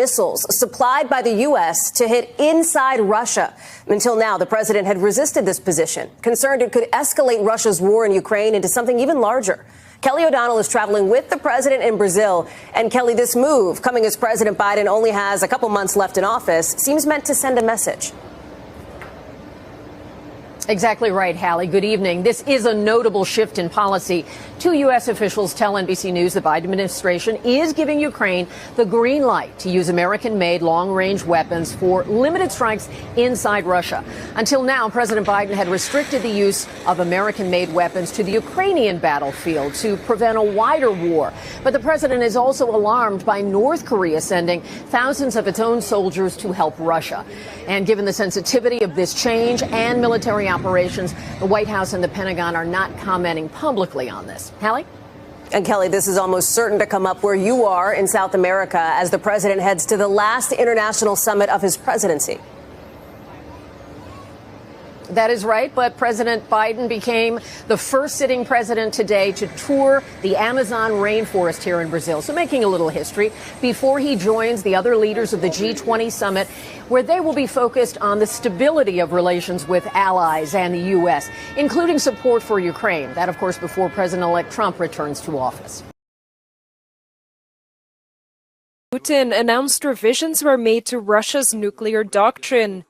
missiles supplied by the U.S. to hit inside Russia. Until now, the president had resisted this position, concerned it could escalate Russia's war in Ukraine into something even larger. Kelly O'Donnell is traveling with the president in Brazil. And Kelly, this move, coming as President Biden only has a couple months left in office, seems meant to send a message. Exactly right, Hallie. Good evening. This is a notable shift in policy. Two U.S. officials tell NBC News the Biden administration is giving Ukraine the green light to use American-made long-range weapons for limited strikes inside Russia. Until now, President Biden had restricted the use of American-made weapons to the Ukrainian battlefield to prevent a wider war. But the president is also alarmed by North Korea sending thousands of its own soldiers to help Russia. And given the sensitivity of this change and military operations, the White House and the Pentagon are not commenting publicly on this. Hallie? And Kelly, this is almost certain to come up where you are in South America as the president heads to the last international summit of his presidency. That is right, but President Biden became the first sitting president today to tour the Amazon rainforest here in Brazil, so making a little history before he joins the other leaders of the G20 summit, where they will be focused on the stability of relations with allies and the U.S., including support for Ukraine. That, of course, before President-elect Trump returns to office. Putin announced revisions were made to Russia's nuclear doctrine.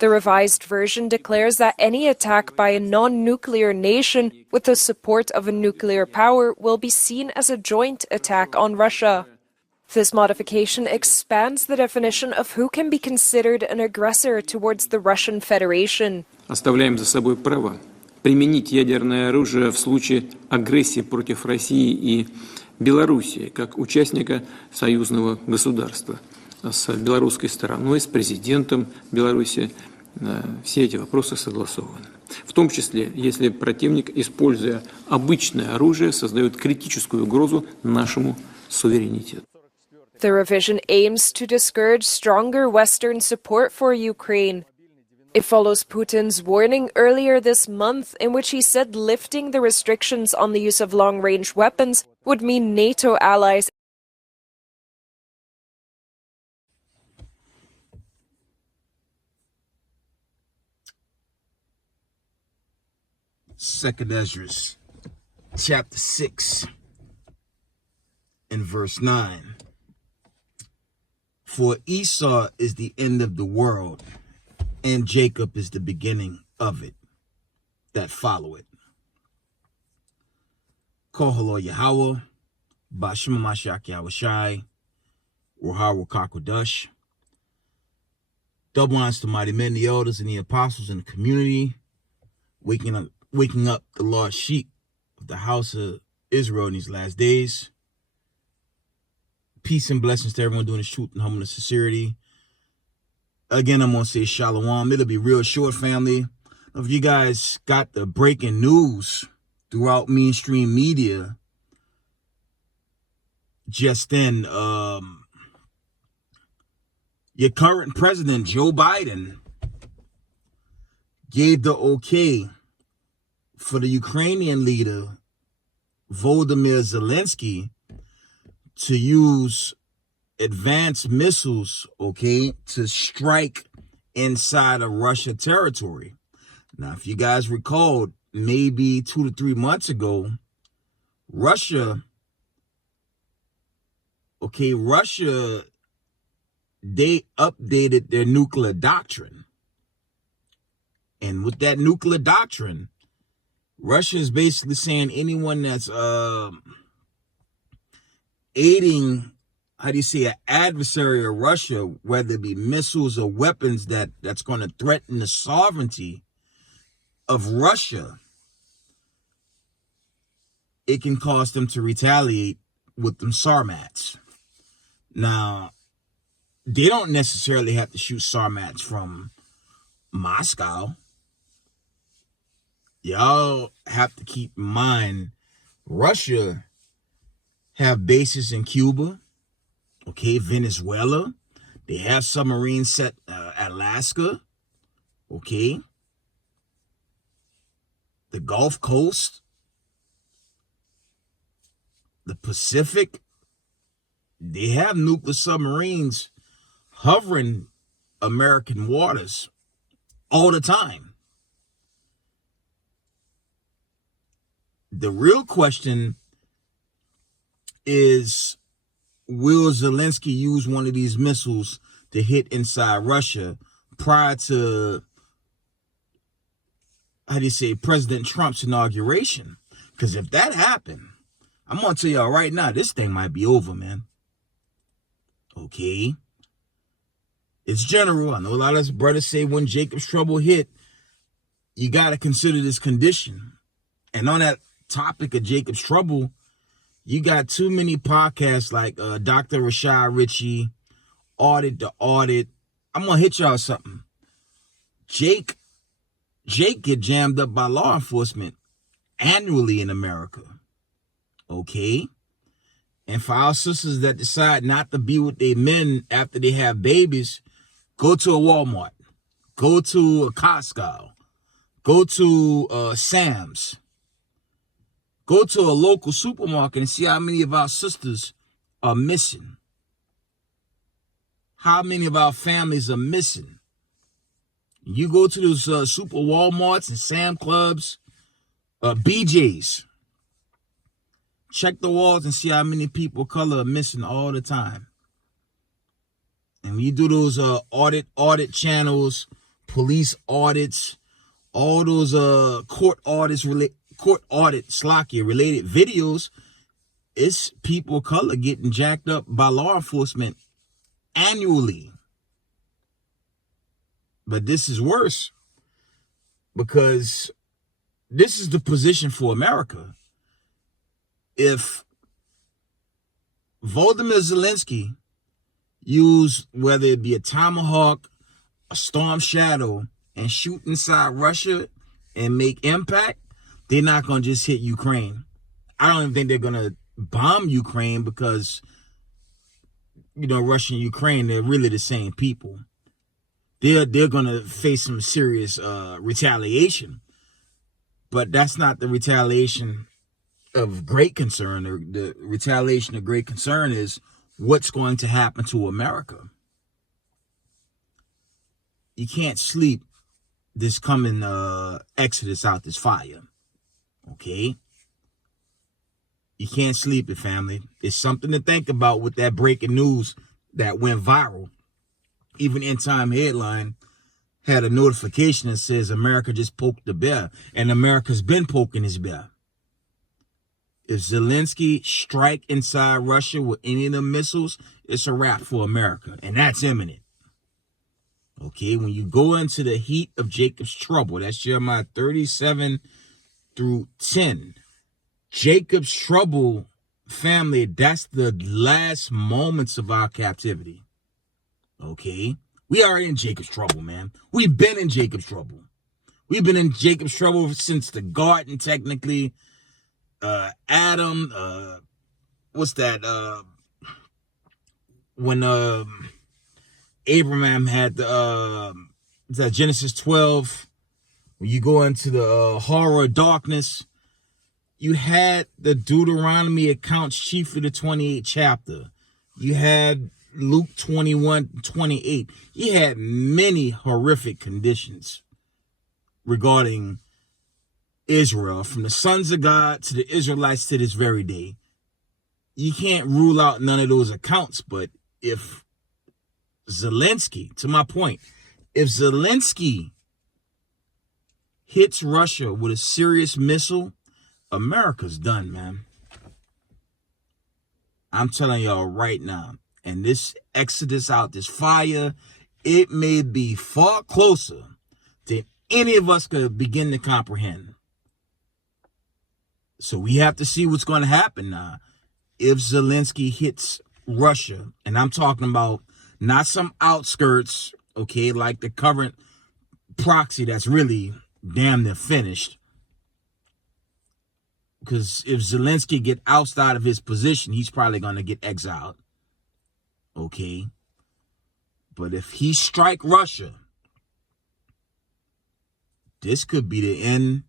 The revised version declares that any attack by a non-nuclear nation with the support of a nuclear power will be seen as a joint attack on Russia. This modification expands the definition of who can be considered an aggressor towards the Russian Federation. Оставляем за собой право применить ядерное оружие в случае агрессии против России и Белоруссии, как участника союзного государства. С белорусской стороной, с президентом Беларуси, все эти вопросы согласованы. В том числе, если противник, используя обычное оружие, создает критическую угрозу нашему суверенитету. The revision aims to discourage stronger Western support for Ukraine. It follows Putin's warning earlier this month in which he said lifting the restrictions on the use of long-range weapons would mean NATO allies Second Ezra, chapter 6, and verse 9. For Esau is the end of the world, and Jacob is the beginning of it that follow it. Kohalo Yahweh, Bashima Mashak Yahushai, Ruharu Kakodash. Double honors to mighty men, the elders, and the apostles in the community, waking up the lost sheep of the house of Israel in these last days. Peace and blessings to everyone doing this truth and humbleness, sincerity. Again, I'm going to say shalom. It'll be real short, family. If you guys got the breaking news throughout mainstream media just then, your current president, Joe Biden, gave the okay for the Ukrainian leader, Volodymyr Zelensky, to use advanced missiles, to strike inside of Russia territory. Now, if you guys recall, maybe 2 to 3 months ago, Russia, they updated their nuclear doctrine. And with that nuclear doctrine, Russia is basically saying anyone that's aiding, an adversary of Russia, whether it be missiles or weapons that's going to threaten the sovereignty of Russia, it can cause them to retaliate with them SARMATs. Now, they don't necessarily have to shoot SARMATs from Moscow. Y'all have to keep in mind, Russia have bases in Cuba, Venezuela. They have submarines set Alaska, the Gulf Coast, the Pacific. They have nuclear submarines hovering American waters all the time. The real question is, will Zelensky use one of these missiles to hit inside Russia prior to, President Trump's inauguration? Because if that happened, I'm going to tell y'all right now, this thing might be over, man. Okay? It's general. I know a lot of brothers say when Jacob's trouble hit, you got to consider this condition. And on that topic of Jacob's trouble, you got too many podcasts like Dr. Rashad Ritchie, Audit the Audit. I'm going to hit y'all something. Jake get jammed up by law enforcement annually in America. Okay? And for our sisters that decide not to be with their men after they have babies, go to a Walmart. Go to a Costco. Go to Sam's. Go to a local supermarket and see how many of our sisters are missing. How many of our families are missing. You go to those super Walmarts and Sam Clubs, BJ's. Check the walls and see how many people of color are missing all the time. And when you do those audit channels, police audits, all those court audit Slocky related videos, it's people of color getting jacked up by law enforcement annually. But this is worse, because this is the position for America. If Volodymyr Zelensky use, whether it be a Tomahawk, a Storm Shadow, and shoot inside Russia and make impact, they're not going to just hit Ukraine. I don't even think they're going to bomb Ukraine, because, Russia and Ukraine, they're really the same people. They're going to face some serious retaliation. But that's not the retaliation of great concern. The retaliation of great concern is what's going to happen to America. You can't sleep this coming exodus out this fire. Okay? You can't sleep it, family. It's something to think about with that breaking news that went viral. Even End Time Headline had a notification that says America just poked the bear, and America's been poking his bear. If Zelensky strike inside Russia with any of the missiles, it's a wrap for America, and that's imminent. Okay, when you go into the heat of Jacob's trouble, that's Jeremiah 37 through 10. Jacob's trouble, family, that's the last moments of our captivity. Okay, we are in Jacob's trouble, man. We've been in Jacob's trouble. We've been in Jacob's trouble since the garden, technically. Adam, when Abraham had the Genesis 12, when you go into the horror of darkness, you had the Deuteronomy accounts, chiefly the 28th chapter. You had Luke 21:28. You had many horrific conditions regarding Israel, from the sons of God to the Israelites to this very day. You can't rule out none of those accounts, but if Zelensky, to my point, if Zelensky hits Russia with a serious missile, America's done, man. I'm telling y'all right now. And this exodus out this fire, it may be far closer than any of us could begin to comprehend. So we have to see what's going to happen now. If Zelensky hits Russia, and I'm talking about not some outskirts, okay, like the current proxy that's really damn near finished. Because if Zelensky get ousted out of his position, he's probably going to get exiled. Okay? But if he strike Russia, this could be the end.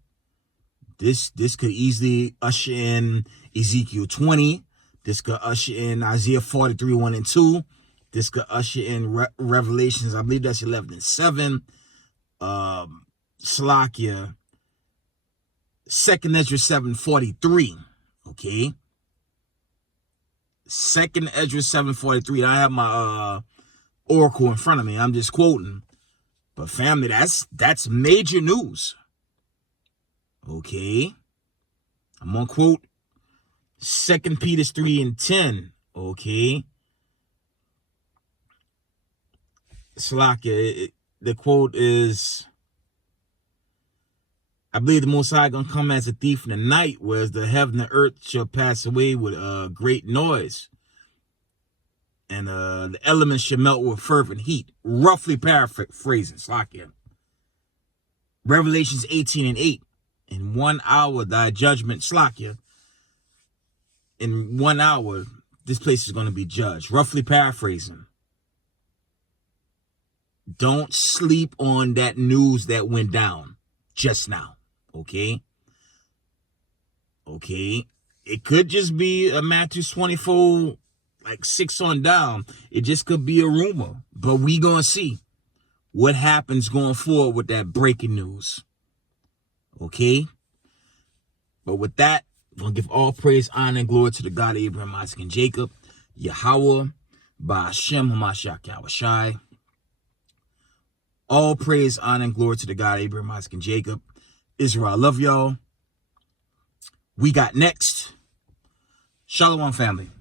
This could easily usher in Ezekiel 20. This could usher in Isaiah 43, 1 and 2. This could usher in Revelations, I believe that's 11:7. Slakia, 2nd Ezra 7:43. Okay. 2nd Ezra 7:43. I have my oracle in front of me. I'm just quoting. But family, that's major news. Okay. I'm gonna quote 2 Peter 3:10. Okay. Slakia, the quote is, I believe the Most High gonna come as a thief in the night, whereas the heaven and earth shall pass away with a great noise. And the elements shall melt with fervent heat. Roughly paraphrasing, Slakia. Revelations 18:8. In 1 hour thy judgment, Slakia. In 1 hour, this place is going to be judged. Roughly paraphrasing. Don't sleep on that news that went down just now. Okay? Okay? It could just be a Matthew 24, like 6 on down. It just could be a rumor. But we going to see what happens going forward with that breaking news. Okay? But with that, I'm going to give all praise, honor, and glory to the God of Abraham, Isaac, and Jacob. Yahweh, Ba'ashem, Hamashiach, Yahushai. All praise, honor, and glory to the God of Abraham, Isaac, and Jacob. Israel, I love y'all. We got next. Shalom, family.